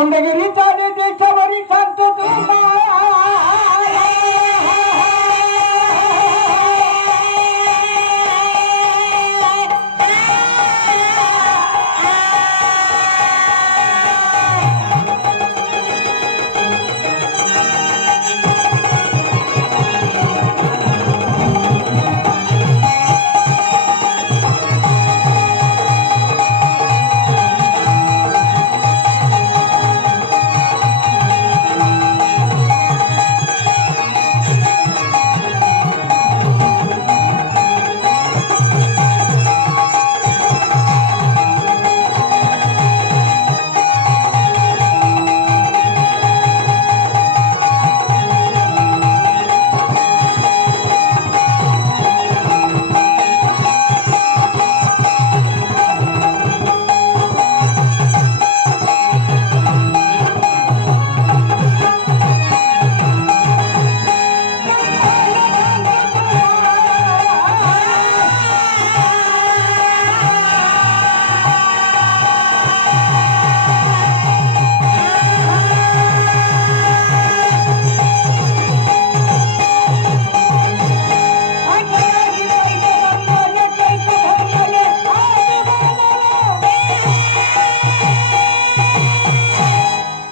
गुंडगिरी चाले देशावरी सांगतो तू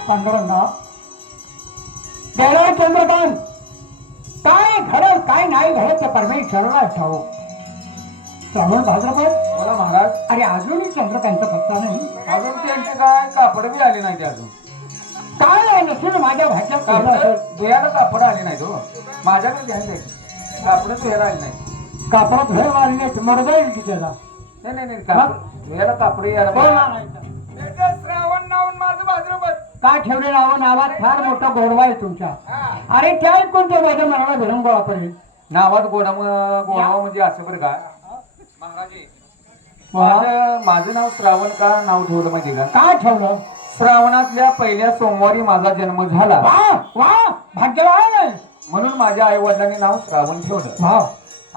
पांडुरंगा गेला चंद्रकांत काय घडल काय नाही घडत ते परमेश्वराला ठाऊक. श्रावण भाद्रपद बोला महाराज. अरे अजूनही चंद्रकांतचा पत्ता नाही. अजून त्यांचे काय कापड बी आले नाही ते अजून. काय नसेल माझ्या भाच्यात कापड धुयाला कापड आले नाही तो. माझ्याकडे घ्यायला कापड धुयाला आले नाही. कापडात घर आले नाही मरदा येईल की त्याला. नाही नाही कापड धुयाला कापड यायला पाहिजे. श्रावण नावून माझं भाद्रपद काय ठेवले नावात फार मोठा गोडवा आहे तुमच्या. अरे त्या ऐकून ते माझ्या मनाला विरंगुळा पडेल. नावात गोडावा म्हणजे असं बरं का महाराजे. माझं नाव श्रावण का नाव ठेवलं माहिती का? काय ठेवलं? श्रावणातल्या पहिल्या सोमवारी माझा जन्म झाला वा वा भाग्यवान आहे. म्हणून माझ्या आई वडिलांनी नाव श्रावण ठेवलं. वा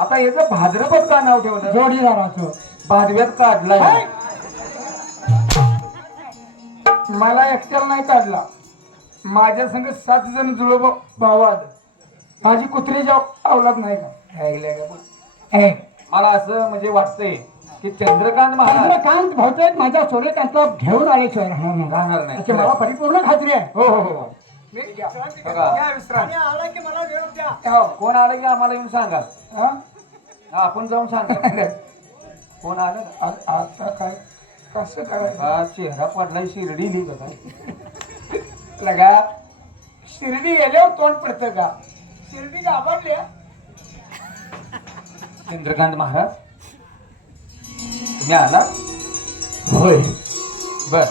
आता याचं भाद्रपद का नाव ठेवलं? जोडीदाराचं भादव्यात काढलाय. मला एकट्याला नाही काढला. माझ्या संग 7 जण जुळव भावात. माझी कुत्री अवलाद नाही का? मला असं म्हणजे वाटतंय की चंद्रकांत महाराज चंद्रकांत बहुतेक माझ्या सूर्यकांतला घेऊन आल्याशिवाय राहणार नाही. राहणार नाही. याची मला परिपूर्ण खात्री आहे. हो हो हो. बघा. या विश्रांती. हो, कोण आलं की आम्हाला येऊन सांगा. हा? हा, आपण जाऊन सांगा. कोण आलं ना? आता काय कसं करायचं? हा, चेहरा पडलाय शिर्डी लिहित होता. लगा शिर्डी गेल्यावर तोंड पडतं का? शिर्डी गाभडली. चंद्रकांत महाराज तुम्ही आला? होय बर.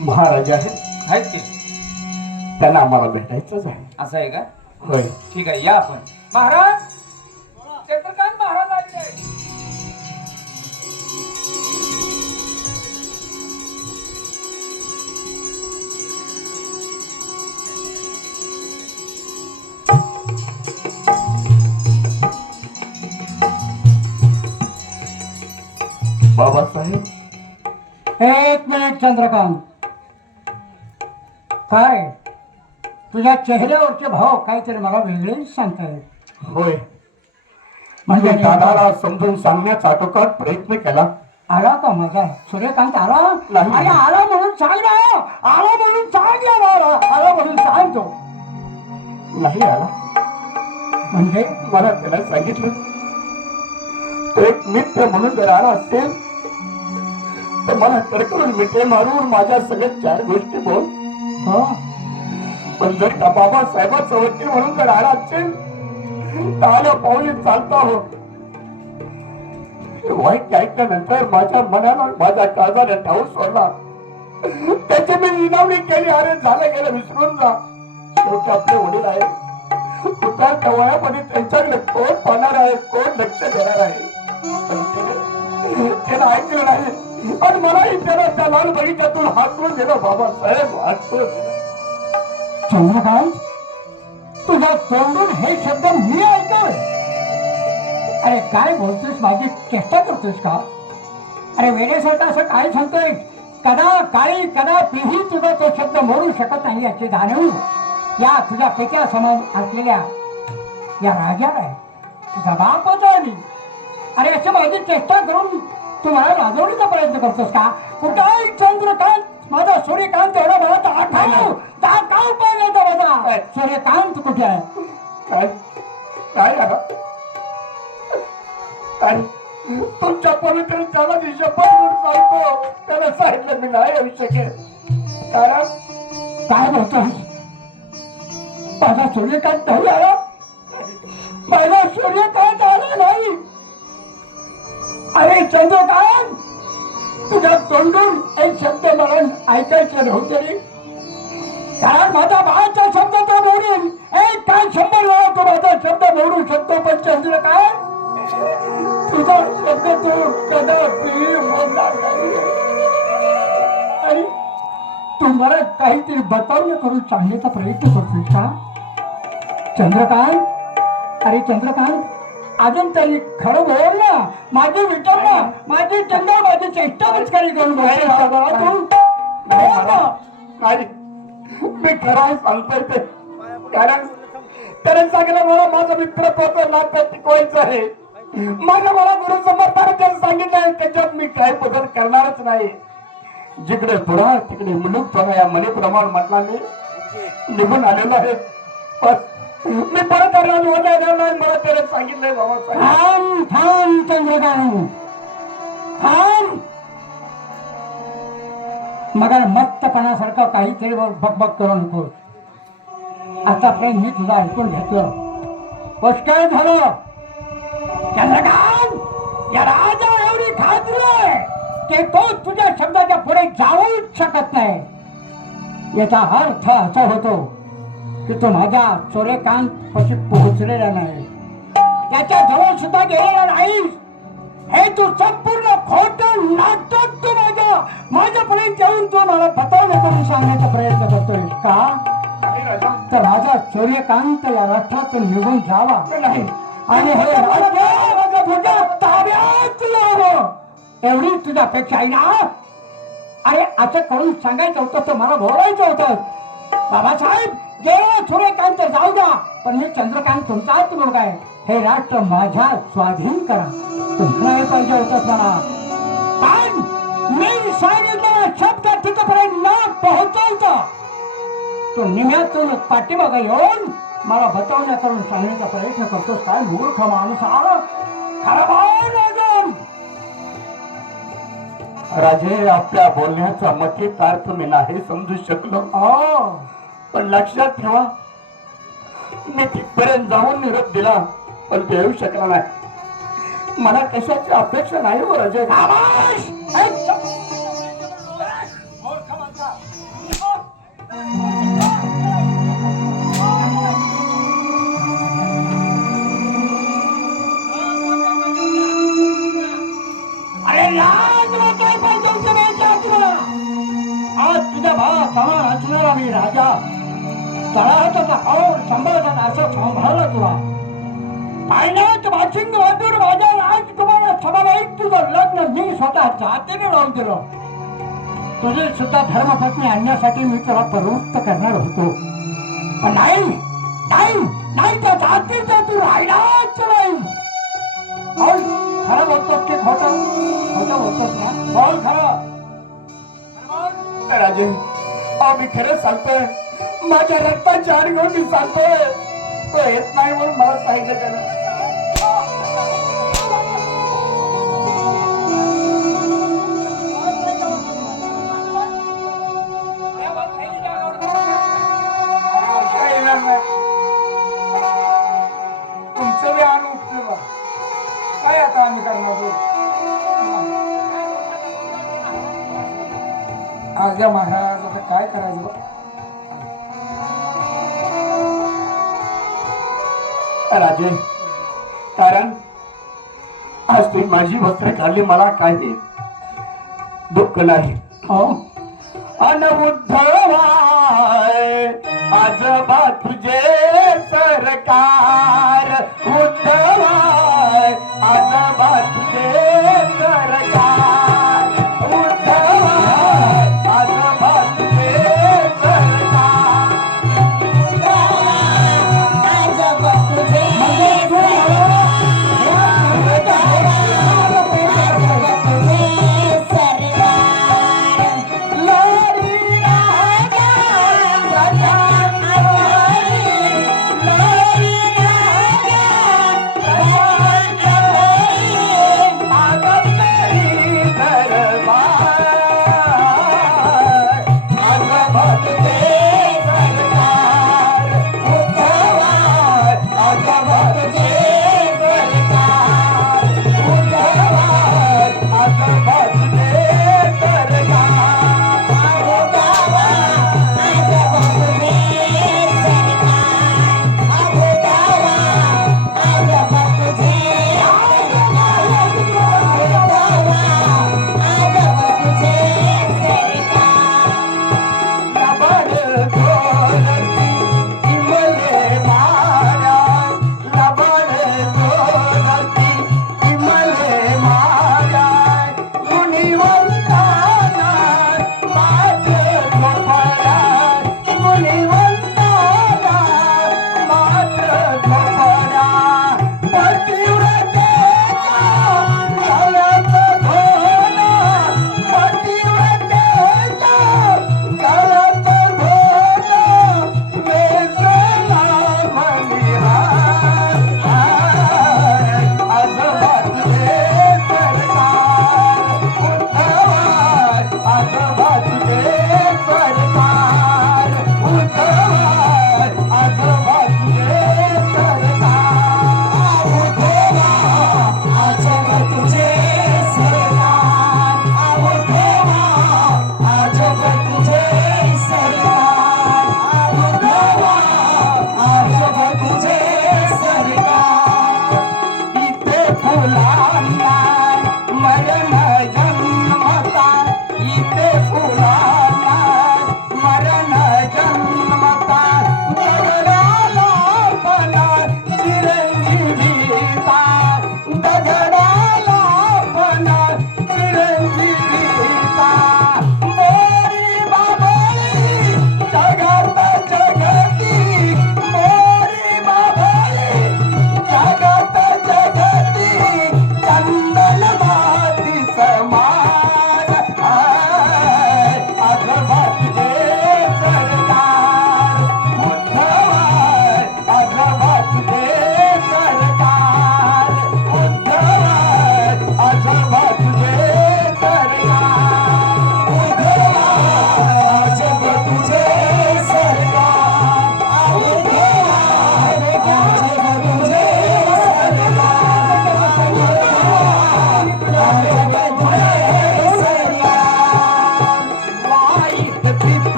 महाराज आहेत आहेत की? त्यांना आम्हाला भेटायचंच आहे. असं आहे का? होय ठीक आहे, या आपण. महाराज चंद्रकांत महाराज आले आहे. बाबासाहेब एक मिनिट चंद्रकांत. काय तुझ्या चेहऱ्यावरचे भाव काहीतरी मला वेगळेच सांगतायत. होय म्हणजे दादाला समजून सांगण्याचा आटोकाट प्रयत्न केला. आला का माझा सूर्यकांत आला? नाही. अरे आला म्हणून सांग ना. आला म्हणून सांग या मला. आला म्हणून सांगतो. नाही आला म्हणजे मला त्याला सांगितलं तो एक मित्र म्हणून जर आला असेल तर मला कडकडून मिठे मारून माझ्या सगळ्या 4 गोष्टी बोल. हो पण जर का बाबासाहेबांचा वकील म्हणून जर आला असेल तर आलं पाऊली चालता हो. वाईट ऐकल्यानंतर माझ्या मनाला माझ्या काळजाला ठाऊस सोडला. त्याची मी विनवणी केली. अरे झालं गेलं विसरून जा. शेवटी आपले वडील आहे. तुकार वयामध्ये त्यांच्याकडे कोण पाहणार आहे कोण लक्ष देणार आहे. पण त्यानं ऐकलं नाही आणि मलाही त्याला त्या लाल बगीच्यातून हाकलून दिलं. बाबासाहेब हाकलून दिलं. चंद्रकांत तुझ्या तोंडून हे शब्द मी ऐकवले. अरे काय बोलतोस? माझी चेष्टा करतोस का? अरे वेळेसारखं असं काय सांगतोय? कदा काळी कदा पिढी तुझा तो शब्द मोडू शकत नाही याची जाणीव या तुझ्या पित्या समोर असलेल्या या राजाला आहे. तुझा बापच आहे मी. अरे अशी माझी चेष्टा करून तू मला लाजवण्याचा प्रयत्न करतोस का? कुठलाही चंद्रकांत माझा सूर्यकांत एवढा मला दाखव पाहिजे माझा सूर्यकांत कुठे आहे? काय काय झालं? काय तुमच्या पवित्र जनाची शपथ घेऊन सांगतो, त्याला सांगितलं मी नाही येऊ शकेल. कारण काय बोलतोस? माझा सूर्यकांत नाही आला. माझा सूर्यकांत आला नाही. अरे चंद्रकांत, तुझ्या तोंडून एक शब्द मला ऐकायचे नव्हते रे. कारण माझा बाळाचा शब्द तो मोडून एक काय 100 वेळा तो माझा शब्द मोडू शकतो, पण चंद्रकांत तुझा शब्द तो कदापि मोडणार नाही. आणि तू मला काहीतरी बतावणं करून सांगण्याचा प्रयत्न करतोस का चंद्रकांत? अरे चंद्रकांत, अजून तरी खरं बोल ना. माझी विचार ना, माझी चंद्र माझी चेष्टा मस्करी करून बसेल तू. नाही, मी खरं सांगतोय ते. कारण त्याने सांगितलं मला माझा मित्र तो नात्यात टिकवायचं आहे. माझ्या मला गुरु समर्थाने त्याने सांगितलं त्याच्यात मी काही बदल करणारच नाही. जिकडे पुरा तिकडे मुलूकपणा या मनीप्रमाण म्हटला मी निघून आलेलो आहे. मी परत येणार नाही. मला त्याने सांगितलंय बाबा. थांब थांब चंद्रकांत थांब. मग मस्तपणासारखं काहीतरी बकबक करू नकोस. आतापर्यंत मी तुला ऐकून घेतलं. पुष्कळ झालं चंद्रकांत. या राजा एवढी खात्री आहे की तो तुझ्या शब्दाच्या पुढे जाऊच शकत नाही. याचा अर्थ असा होतो की तो माझ्या सूर्यकांत पाशी पोहोचलेला नाही, त्याच्या जवळ सुद्धा गेलेला नाहीस. हे तू संपूर्ण खोटं नाटक तू माझ्यापर्यंत येऊन तू मला बतावणं करून सांगण्याचा प्रयत्न करतोय का? तर माझा सूर्यकांत या राष्ट्रातून निघून जावा नाही आणि हे राज्य माझ्या तुझ्या ताब्यात यावं एवढी तुझ्या अपेक्षा आहे ना? अरे असं करून सांगायचं होतं तर मला बोलायचं होतं. बाबासाहेब गेलो सूर्यकांत जाऊ द्या, पण मी चंद्रकांत तुमचाच मुलगा आहे. हे राष्ट्र माझ्या स्वाधीन करा. तुम्हाला हे पाहिजे होतं मला. पण मी सांगितलेला शब्द तिथपर्यंत न पोहोचवता तो निम्यातून पाठीमागे येऊन मला बतावण्या करून सांगण्याचा प्रयत्न करतोस. काय मूर्ख माणूस आला. खरं बोल अजून. राजे, आपल्या बोलण्याचा मतिक अर्थ मी नाही समजू शकलो. पण लक्षात ठेवा, मी तिथपर्यंत जाऊन निरोप दिला पण ते येऊ शकला नाही. मला कशाची अपेक्षा नाही हो राजे. अरे लाज वाटाय पाहिजे होतं माझ्या तुला. आज तुझ्या भावा समान असणारा मी राजा तळाचा और संभाळतात असं सांभाळलं तुला. पाण्यात वाचिंग वाजून माझ्या राजकुमारा सभाबाईत तुझं लग्न मी स्वतः जातीने लावून दिलं. तुझे सुद्धा धर्मपत्नी आणण्यासाठी मी तुला प्रवृत्त करणार होतो, पण नाही नाही नाही त्या जातीचा तू राहिलाच नाही. खरं बोलतोस की खोटं? खोटं बोलतोस ना? बोल खरं. राजे, मी खरं सांगतोय. माझ्या रक्ताची आड घेऊन मी सांगतोय. तो येत नाही म्हणून मला सांगितलं त्यानं. तुमचं बी आण उपयोग काय आता आम्ही करणार? आज्ञा महाराज, आता काय करायचं? राजे, कारण आज तुम्ही माझी वस्त्र काढली, मला काही दुःख नाही. अनउद्धवाय आजोबा तुझे सरकार उद्धव